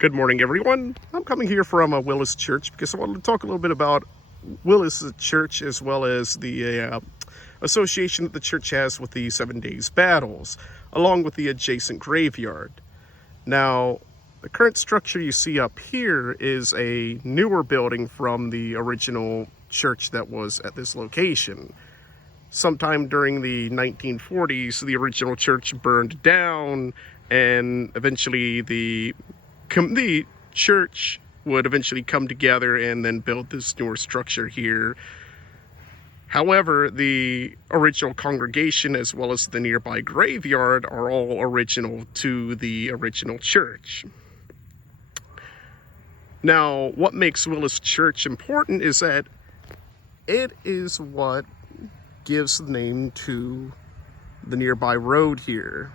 Good morning, everyone. I'm coming here from Willis Church because I wanted to talk a little bit about Willis Church as well as the association that the church has with the 7 Days battles, along with the adjacent graveyard. Now, the current structure you see up here is a newer building from the original church that was at this location. Sometime during the 1940s, the original church burned down, and eventually the church would eventually come together and then build this newer structure here. However, the original congregation as well as the nearby graveyard are all original to the original church. Now, what makes Willis Church important is that it is what gives the name to the nearby road here.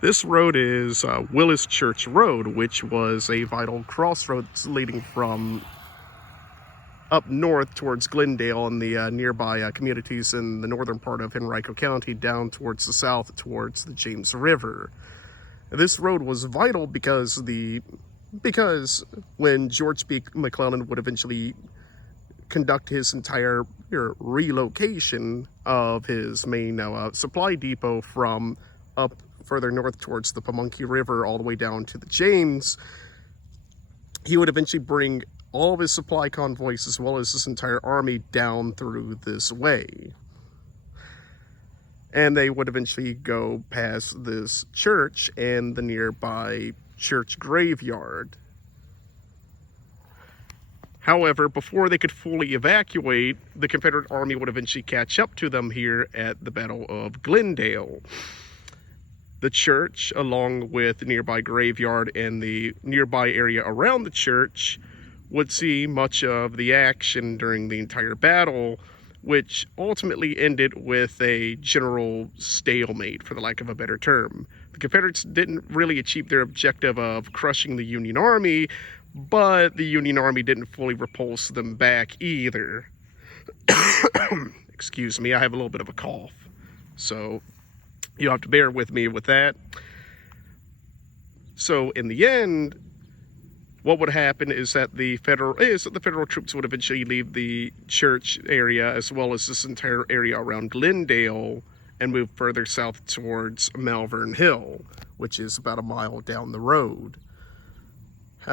This road is Willis Church Road, which was a vital crossroads leading from up north towards Glendale and the nearby communities in the northern part of Henrico County down towards the south towards the James River. This road was vital because when George McClellan would eventually conduct his entire relocation of his main supply depot from up further north towards the Potomac River all the way down to the James, he would eventually bring all of his supply convoys as well as his entire army down through this way. And they would eventually go past this church and the nearby church graveyard. However, before they could fully evacuate, the Confederate Army would eventually catch up to them here at the Battle of Glendale. The church, along with the nearby graveyard and the nearby area around the church, would see much of the action during the entire battle, which ultimately ended with a general stalemate, for the lack of a better term. The Confederates didn't really achieve their objective of crushing the Union Army, but the Union Army didn't fully repulse them back either. Excuse me, I have a little bit of a cough, so you'll have to bear with me with that. So in the end, what would happen is that the federal troops would eventually leave the church area as well as this entire area around Glendale and move further south towards Malvern Hill, which is about a mile down the road.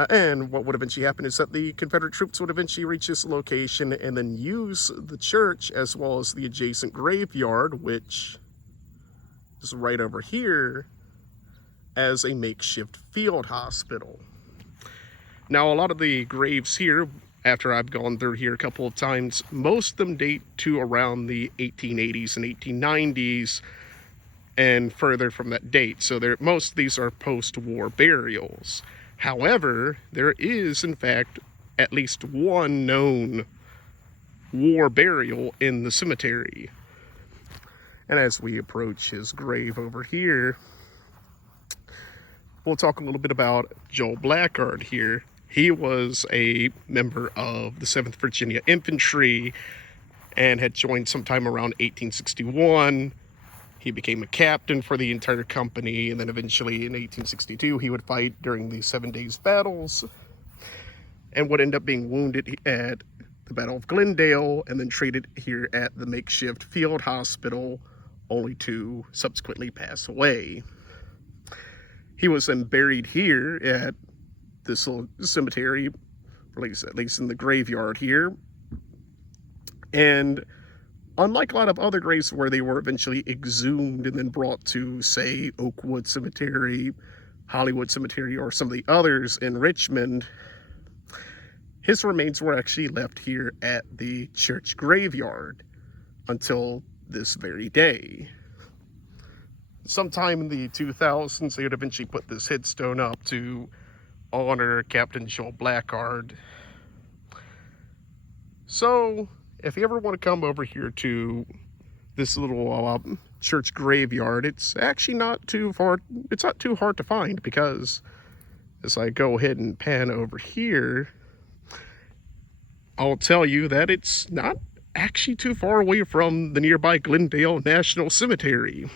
And what would eventually happen is that the Confederate troops would eventually reach this location and then use the church as well as the adjacent graveyard, which is right over here, as a makeshift field hospital. Now, a lot of the graves here, after I've gone through here a couple of times, most of them date to around the 1880s and 1890s and further from that date. So most of these are post-war burials. However, there is, in fact, at least one known war burial in the cemetery. And as we approach his grave over here, we'll talk a little bit about Joel Blackard here. He was a member of the 7th Virginia Infantry and had joined sometime around 1861. He became a captain for the entire company, and then eventually in 1862 he would fight during the 7 Days battles and would end up being wounded at the Battle of Glendale and then treated here at the makeshift field hospital, only to subsequently pass away. He was then buried here at this little cemetery, at least in the graveyard here. And unlike a lot of other graves where they were eventually exhumed and then brought to, say, Oakwood Cemetery, Hollywood Cemetery, or some of the others in Richmond, his remains were actually left here at the church graveyard until this very day. Sometime in the 2000s, they would eventually put this headstone up to honor Captain Joel Blackard. So, if you ever want to come over here to this little church graveyard, it's actually not too far. It's not too hard to find, because as I go ahead and pan over here, I'll tell you that it's not actually too far away from the nearby Glendale National Cemetery.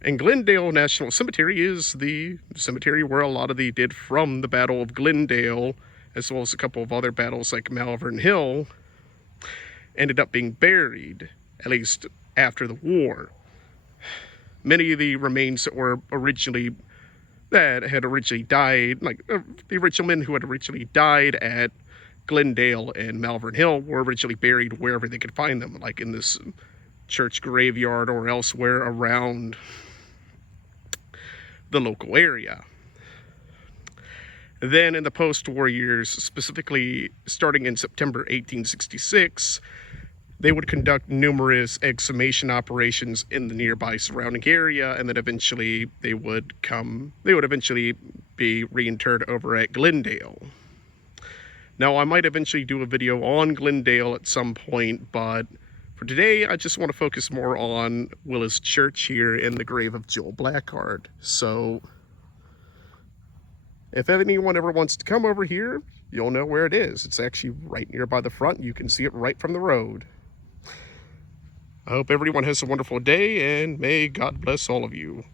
And Glendale National Cemetery is the cemetery where a lot of the dead from the Battle of Glendale, as well as a couple of other battles like Malvern Hill, ended up being buried, at least after the war. Many of the remains that had originally died, like the original men who had originally died at Glendale and Malvern Hill, were originally buried wherever they could find them, like in this church graveyard or elsewhere around the local area. Then in the post-war years, specifically starting in September 1866, they would conduct numerous exhumation operations in the nearby surrounding area, and then eventually they would eventually be reinterred over at Glendale. Now, I might eventually do a video on Glendale at some point, but for today, I just want to focus more on Willis Church here in the grave of Joel Blackard. So, if anyone ever wants to come over here, you'll know where it is. It's actually right nearby the front. You can see it right from the road. I hope everyone has a wonderful day, and may God bless all of you.